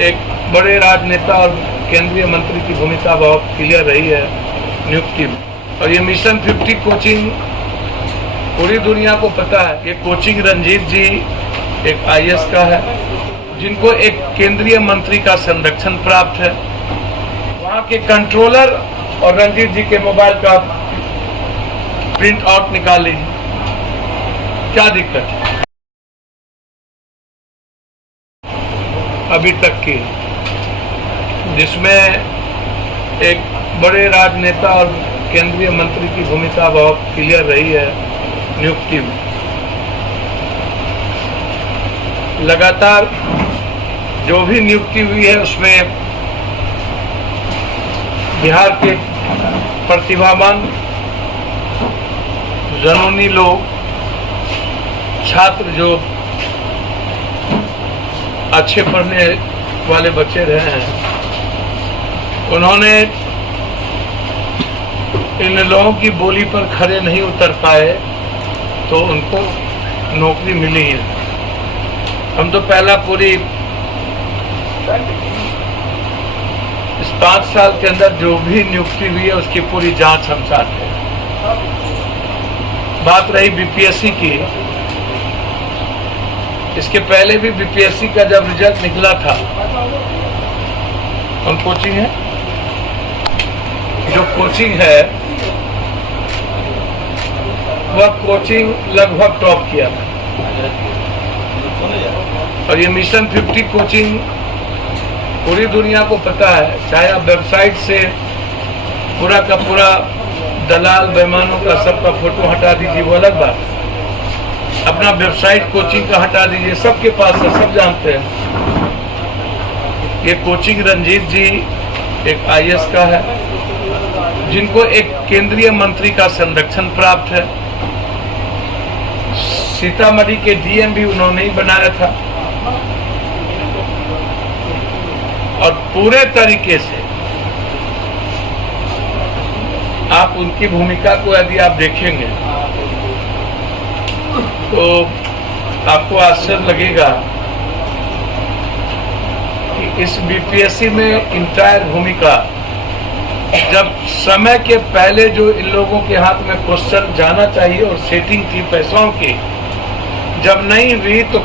एक बड़े राजनेता और केंद्रीय मंत्री की भूमिका बहुत क्लियर रही है नियुक्ति में। और ये मिशन 50 कोचिंग पूरी दुनिया को पता है। ये कोचिंग रंजीत जी एक IAS का है, जिनको एक केंद्रीय मंत्री का संरक्षण प्राप्त है। वहाँ के कंट्रोलर और रंजीत जी के मोबाइल का प्रिंट आउट निकाल लीजिए, क्या दिक्कत है अभी तक की, जिसमें एक बड़े राजनेता और केंद्रीय मंत्री की भूमिका बहुत क्लियर रही है नियुक्ति में। लगातार जो भी नियुक्ति हुई है उसमें बिहार के प्रतिभावान जनूनी लोग, छात्र जो अच्छे पढ़ने वाले बच्चे रहे हैं, उन्होंने इन लोगों की बोली पर खरे नहीं उतर पाए तो उनको नौकरी मिली है। हम तो पहला पूरी इस 5 साल के अंदर जो भी नियुक्ति हुई है उसकी पूरी जांच हम चाहते हैं। बात रही BPSC की, इसके पहले भी BPSC का जब रिजल्ट निकला था, कौन कोचिंग है, जो कोचिंग है वह कोचिंग लगभग टॉप किया था। और ये मिशन 50 कोचिंग पूरी दुनिया को पता है। चाहे आप वेबसाइट से पूरा का पूरा दलाल बेईमानों का सबका फोटो हटा दीजिए, वो अलग बात है। अपना वेबसाइट कोचिंग का हटा दीजिए, सबके पास है, सब जानते हैं। ये कोचिंग रंजीत जी एक IAS का है, जिनको एक केंद्रीय मंत्री का संरक्षण प्राप्त है। सीतामढ़ी के DM भी उन्होंने ही बनाया था। और पूरे तरीके से आप उनकी भूमिका को यदि आप देखेंगे तो आपको आश्चर्य लगेगा कि इस BPSC में इंटायर भूमिका, जब समय के पहले जो इन लोगों के हाथ में क्वेश्चन जाना चाहिए और सेटिंग थी पैसों की, जब नहीं हुई तो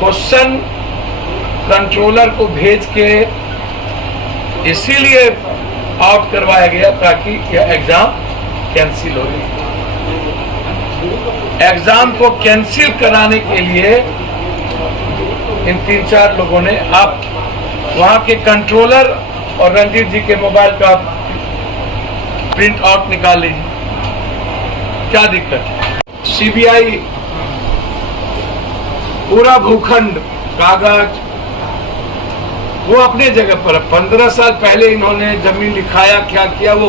क्वेश्चन कंट्रोलर को भेज के इसीलिए आउट करवाया गया ताकि यह एग्जाम कैंसिल हो गई। एग्जाम को कैंसिल कराने के लिए इन 3-4 लोगों ने, आप वहां के कंट्रोलर और रंजीत जी के मोबाइल का प्रिंट आउट निकाल लीजिए, क्या दिक्कत है। CBI पूरा भूखंड, कागज वो अपने जगह पर। 15 साल पहले इन्होंने जमीन लिखाया, क्या किया, वो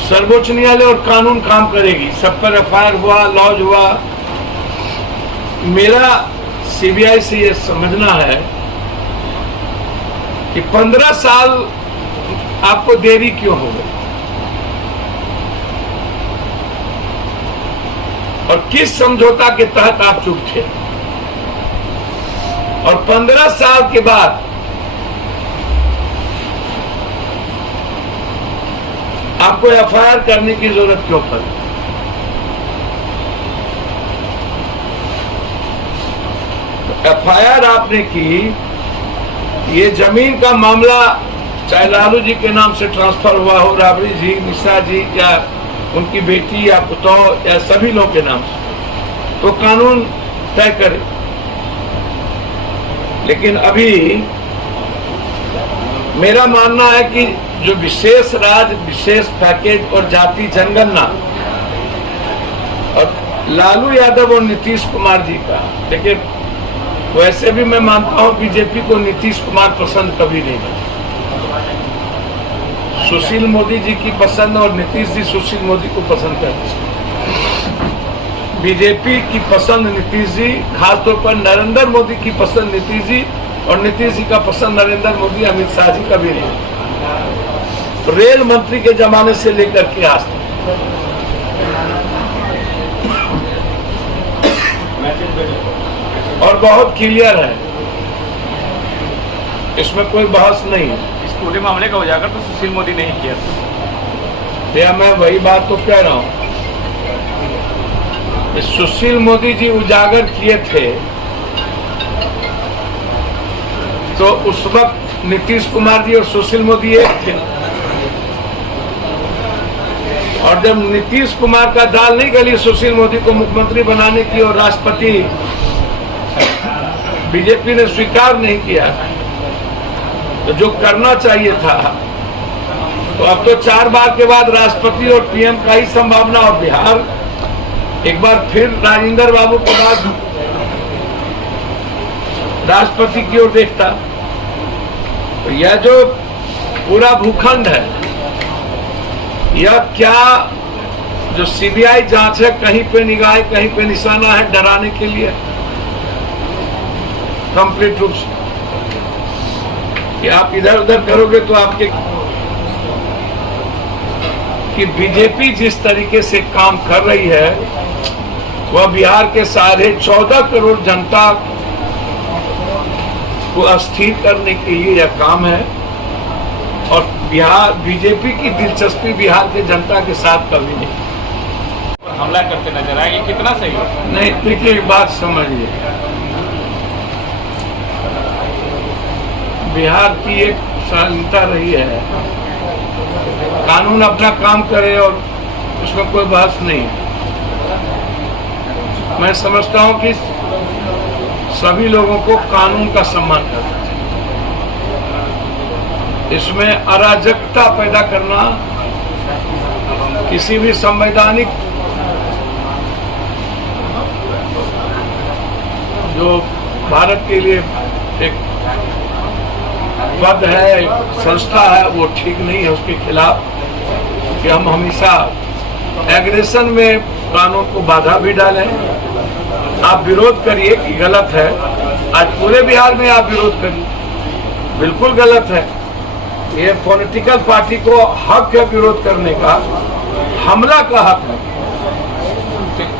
सर्वोच्च न्यायालय और कानून काम करेगी। सब पर FIR हुआ, लॉज हुआ। मेरा CBI से ये समझना है कि 15 साल आपको देरी क्यों हो गई और किस समझौता के तहत आप चुप थे, और 15 साल के बाद आपको FIR करने की जरूरत क्यों पड़ी। FIR आपने की, ये जमीन का मामला चाहे लालू जी के नाम से ट्रांसफर हुआ हो, राबड़ी जी, मिश्रा जी या उनकी बेटी या पुतौह या सभी लोगों के नाम से, तो कानून तय करे। लेकिन अभी मेरा मानना है कि जो विशेष राज्य, विशेष पैकेज और जाति जनगणना, और लालू यादव और नीतीश कुमार जी का, लेकिन वैसे भी मैं मानता हूं BJP को नीतीश कुमार पसंद कभी नहीं है। सुशील मोदी जी की पसंद और नीतीश जी सुशील मोदी को पसंद करते हैं। BJP की पसंद नीतीश जी, खासतौर पर नरेंद्र मोदी की पसंद नीतीश जी, और नीतीश जी का पसंद नरेंद्र मोदी, अमित शाह जी का भी नहीं। रेल मंत्री के जमाने से लेकर के आज तक और बहुत क्लियर है इसमें कोई बहस नहीं है। इस पूरे मामले का उजागर तो सुशील मोदी ने ही किया था। या मैं वही बात तो कह रहा हूं, सुशील मोदी जी उजागर किए थे तो उस वक्त नीतीश कुमार जी और सुशील मोदी एक थे, और जब नीतीश कुमार का दाल नहीं गली सुशील मोदी को मुख्यमंत्री बनाने की और राष्ट्रपति बीजेपी ने स्वीकार नहीं किया, तो जो करना चाहिए था, तो अब तो 4 बार के बाद राष्ट्रपति और पीएम का ही संभावना, और बिहार एक बार फिर राजेंद्र बाबू के बाद राष्ट्रपति की ओर देखता। तो यह जो पूरा भूखंड है, यह क्या जो सीबीआई जांच है, कहीं पे निगाह कहीं पे निशाना है डराने के लिए, कंप्लीट रूप से कि आप इधर उधर करोगे तो आपके कि बीजेपी जिस तरीके से काम कर रही है वह बिहार के 14.5 करोड़ जनता को अस्थिर करने के लिए यह काम है, और बिहार बीजेपी की दिलचस्पी बिहार के जनता के साथ कभी नहीं। हमला करते नजर आए, ये कितना सही है? नहीं, देखिए एक बात समझिए, बिहार की एक शालीनता रही है, कानून अपना काम करे और उसमें कोई बहस नहीं है। मैं समझता हूं कि सभी लोगों को कानून का सम्मान करना चाहिए। इसमें अराजकता पैदा करना किसी भी संवैधानिक जो भारत के लिए एक पद है, संस्था है, वो ठीक नहीं है। उसके खिलाफ कि हम हमेशा एग्रेशन में कानून को बाधा भी डालें। आप विरोध करिए कि गलत है, आज पूरे बिहार में आप विरोध करिए, बिल्कुल गलत है। ये पॉलिटिकल पार्टी को हक है विरोध करने का, हमला का हक है।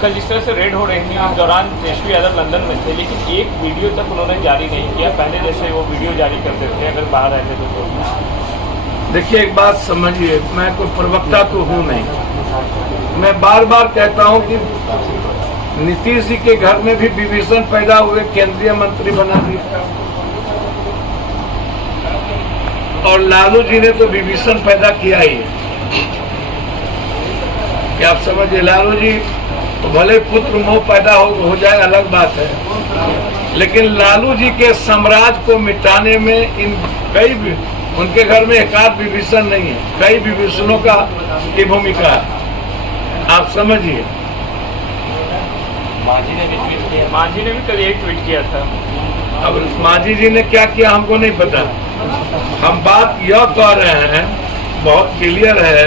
कल जिस तरह से रेड हो रही थी इस दौरान तेजस्वी यादव लंदन में थे, लेकिन एक वीडियो तक उन्होंने जारी नहीं किया, पहले जैसे वो वीडियो जारी करते थे अगर बाहर रहते तो। देखिए एक बात समझिए, मैं कोई प्रवक्ता तो हूं नहीं, मैं बार बार कहता हूं कि नीतीश जी के घर में भी विभीषण पैदा हुए, केंद्रीय मंत्री बना दिया, और लालू जी ने तो विभीषण पैदा किया ही है। क्या आप समझिए, लालू जी तो भले पुत्र मोह पैदा हो जाए अलग बात है, लेकिन लालू जी के साम्राज्य को मिटाने में इन कई उनके घर में एकाध विभीषण नहीं है, कई विभीषणों की भूमिका है। आप समझिए। मांझी ने भी कल एक ट्वीट किया था। अब मांझी जी ने क्या किया हमको नहीं पता। हम बात यह कह रहे हैं, बहुत क्लियर है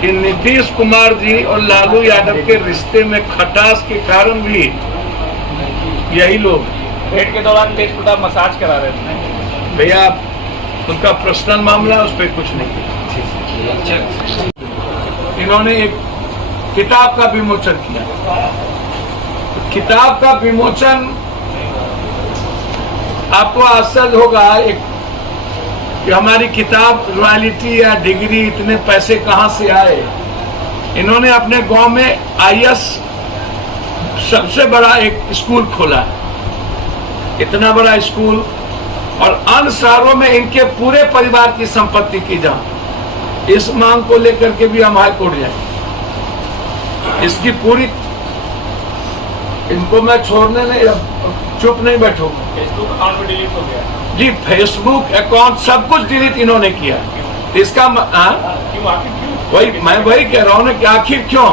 कि नीतीश कुमार जी और लालू यादव के रिश्ते में खटास के कारण भी यही लोग भेंट के दौरान तेज प्रताप मसाज करा रहे थे। भैया उनका पर्सनल मामला, उस पर कुछ नहीं किया। इन्होंने एक किताब का विमोचन किया, किताब का विमोचन आपको आश्चर्य होगा एक कि हमारी किताब रॉयल्टी या डिग्री इतने पैसे कहां से आए। इन्होंने अपने गांव में आईएएस सबसे बड़ा एक स्कूल खोला, इतना बड़ा स्कूल, और अन्य शहरों में इनके पूरे परिवार की संपत्ति की जांच। इस मांग को लेकर के भी हम हाई कोर्ट जाएंगे। इसकी पूरी, इनको मैं छोड़ने नहीं, चुप नहीं बैठूंगा। फेसबुक अकाउंट भी डिलीट हो गया जी, फेसबुक अकाउंट सब कुछ डिलीट इन्होंने किया। इसका क्यों, आखिर क्यों? वही मैं वही कह रहा हूं ना कि आखिर क्यों।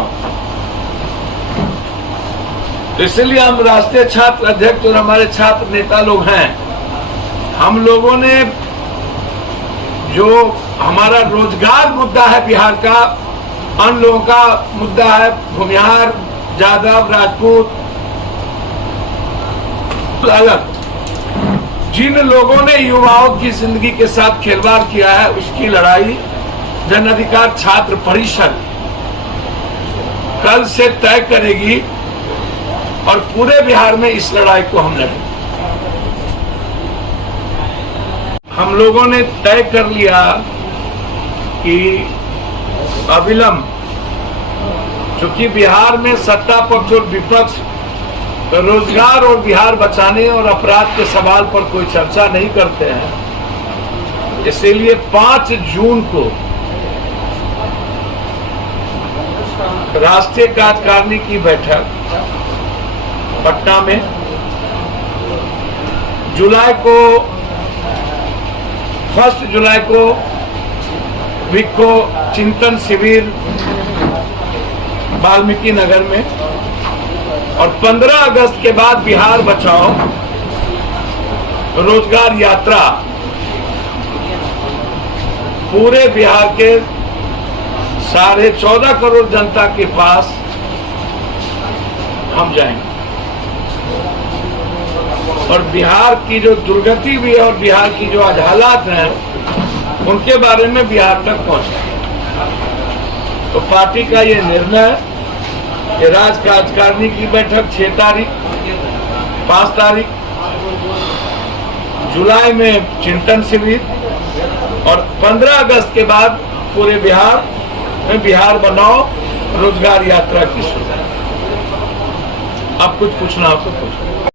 तो इसलिए हम राष्ट्रीय छात्र अध्यक्ष और हमारे छात्र नेता लोग हैं, हम लोगों ने जो हमारा रोजगार मुद्दा है बिहार का, अन्य लोगों का मुद्दा है, भूमिहार, यादव, राजपूत, अलग, जिन लोगों ने युवाओं की जिंदगी के साथ खिलवाड़ किया है, उसकी लड़ाई जन अधिकार छात्र परिषद कल से तय करेगी, और पूरे बिहार में इस लड़ाई को हम लड़ेंगे। हम लोगों ने तय कर लिया कि अविलंब, चूंकि बिहार में सत्ता पक्ष और विपक्ष रोजगार और बिहार बचाने और अपराध के सवाल पर कोई चर्चा नहीं करते हैं, इसीलिए 5 जून को राष्ट्रीय कार्यकारिणी की बैठक पटना में, जुलाई को 1 जुलाई को विक को चिंतन शिविर वाल्मीकि नगर में, और 15 अगस्त के बाद बिहार बचाओ रोजगार यात्रा पूरे बिहार के 14.5 करोड़ जनता के पास हम जाएंगे और बिहार की जो दुर्गति भी है और बिहार की जो आज हालात हैं उनके बारे में बिहार तक पहुंचे। तो पार्टी का ये निर्णय है कि राज्य कार्यकारिणी की बैठक 6 तारीख, 5 तारीख, जुलाई में चिंतन शिविर और 15 अगस्त के बाद पूरे बिहार में बिहार बनाओ रोजगार यात्रा की शुरुआत। अब कुछ पूछना हो तो पूछो।